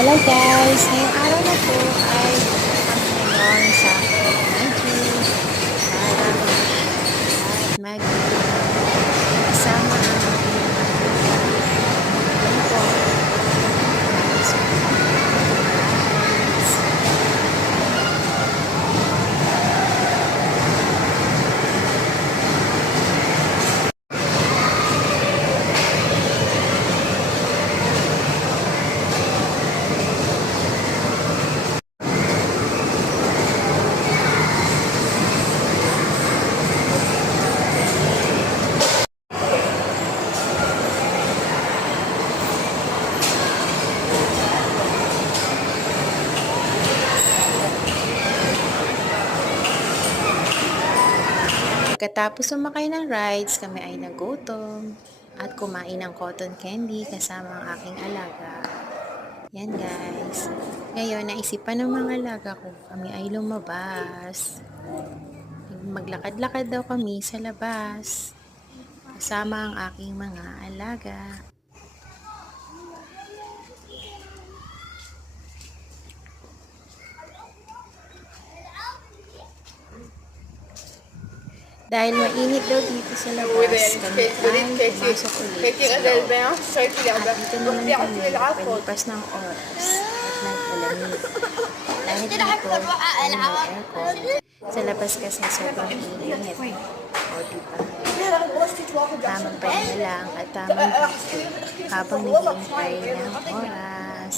Hello guys! Ngayong araw na po ay kami ngayon sa Magic para mag kasama ang aking yan po. Pagkatapos sumakay ng rides, kami ay nagutom at kumain ng cotton candy kasama ang aking alaga. Yan guys. Ngayon, naisipan ng mga alaga ko, kami ay lumabas. Maglakad-lakad daw kami sa labas kasama ang aking mga alaga. Dahil mainit daw dito sa labas, kami ay pumasok ulit sa loob. At dito naman kami palipas ng oras at nagpalamig. Dahil dito ay may aircon. Sa labas kasi sobrang init. O diba? Tamang pahinga lang at tamang pagkain habang naghihintay ng oras.